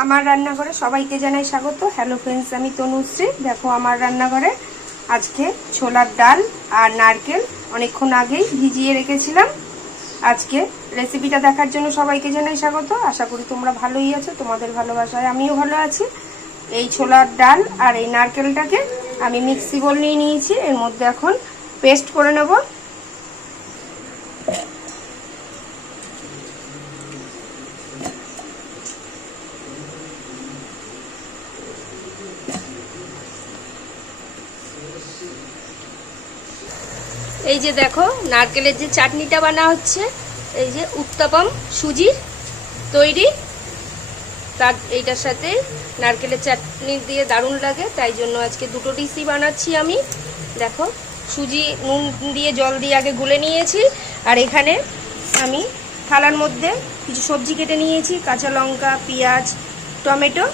আমার রান্নাঘরে সবাইকে জানাই স্বাগত। হ্যালো ফ্রেন্ডস, আমি তনুশ্রী। দেখো আমার রান্নাঘরে আজকে ছোলার ডাল আর নারকেল অনেকক্ষণ আগেই ভিজিয়ে রেখেছিলাম। আজকে রেসিপিটা দেখার জন্য সবাইকে জানাই স্বাগত। আশা করি তোমরা ভালোই আছো, তোমাদের ভালোবাসায় আমিও ভালো আছি। এই ছোলার ডাল আর এই নারকেলটাকে আমি মিক্সি বোল নিয়ে নিয়েছি, এর মধ্যে এখন পেস্ট করে নেব। এই যে দেখো নারকেলের যে চাটনিটা বানা হচ্ছে, এই যে উত্তপম সুজির তৈরি, তার এইটার সাথে নারকেলের চাটনি দিয়ে দারুণ লাগে, তাই জন্য আজকে দুটো ডিশই বানাচ্ছি আমি। দেখো সুজি নুন দিয়ে জল দিয়ে আগে গুলে নিয়েছি, আর এখানে আমি থালার মধ্যে কিছু সবজি কেটে নিয়েছি, কাঁচা লঙ্কা, পেঁয়াজ, টমেটো।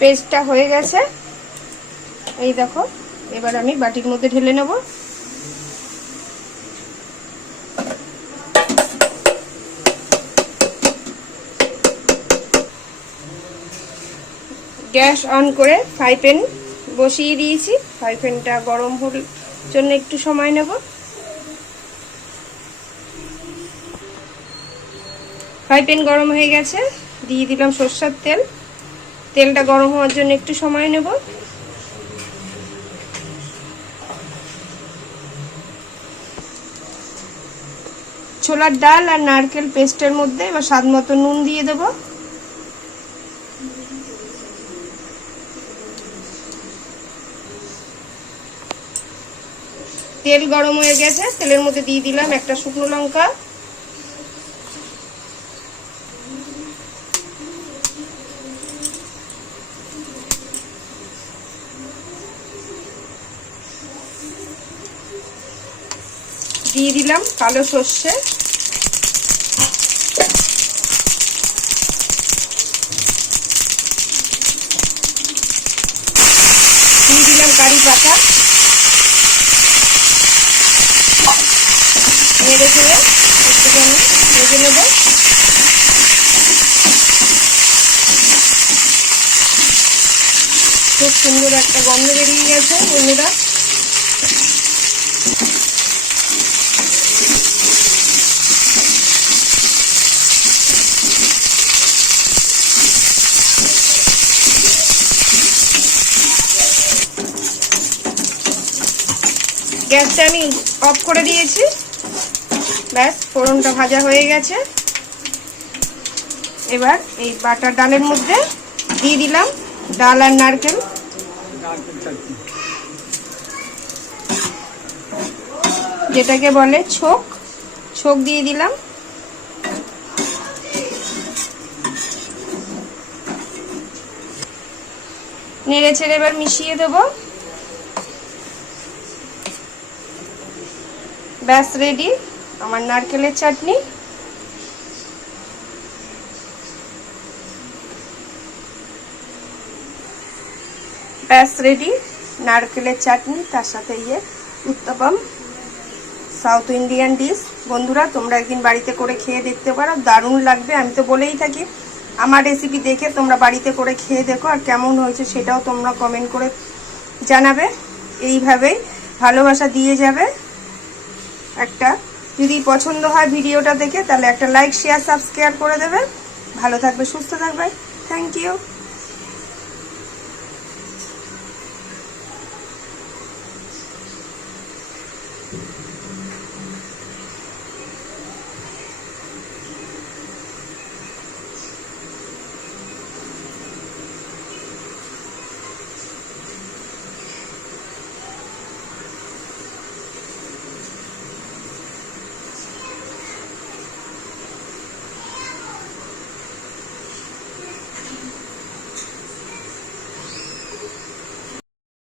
পেস্টটা হয়ে গেছে, এই দেখো। এবার আমি বাটির মধ্যে ঢেলে নেব। গ্যাস অন করে ফ্রাই প্যান বসিয়ে দিয়েছি। ফ্রাই প্যানটা গরম হওয়ার জন্য একটু সময় নেব। ফ্রাই প্যান গরম হয়ে গেছে, দিয়ে দিলাম সরষের তেল। তেলটা গরম হওয়ার জন্য একটু সময় নেব। ছোলার ডাল আর নারকেল পেস্টের মধ্যে এবার স্বাদ মতো নুন দিয়ে দেব। তেল গরম হয়ে গেছে, তেলের মধ্যে দিয়ে দিলাম একটা শুকনো লঙ্কা, দিয়ে দিলাম কালো সর্ষে, দিয়ে দিলাম কারি পাতা, নেড়ে চেড়ে একটুখানি ভেজে নেব। খুব সুন্দর একটা গন্ধ বেরিয়ে গেছে বন্ধুরা। গ্যাসটা আমি অফ করে দিয়েছি। ব্যাস, ফোড়নটা ভাজা হয়ে গেছে। এবার এই বাটার ডালের মধ্যে দিয়ে দিলাম ডাল আর নারকেল, যেটাকে বলে ছোক। ছোক দিয়ে দিলাম। নেড়ে ছেড়ে এবার মিশিয়ে দেব। ব্যাস রেডি আমার নারকেলের চাটনি। ব্যাস রেডি নারকেলের চাটনি, তার সাথে উত্তপম, সাউথ ইন্ডিয়ান ডিশ। বন্ধুরা তোমরা একদিন বাড়িতে করে খেয়ে দেখতে পারো, দারুণ লাগবে। আমি তো বলেই থাকি আমার রেসিপি দেখে তোমরা বাড়িতে করে খেয়ে দেখো, আর কেমন হয়েছে সেটাও তোমরা কমেন্ট করে জানাবে। এইভাবেই ভালোবাসা দিয়ে যাবে। একটা যদি পছন্দ হয় ভিডিওটা দেখে, তাহলে একটা লাইক, শেয়ার, সাবস্ক্রাইব করে দেবে। ভালো থাকবে, সুস্থ থাকবে। Thank you.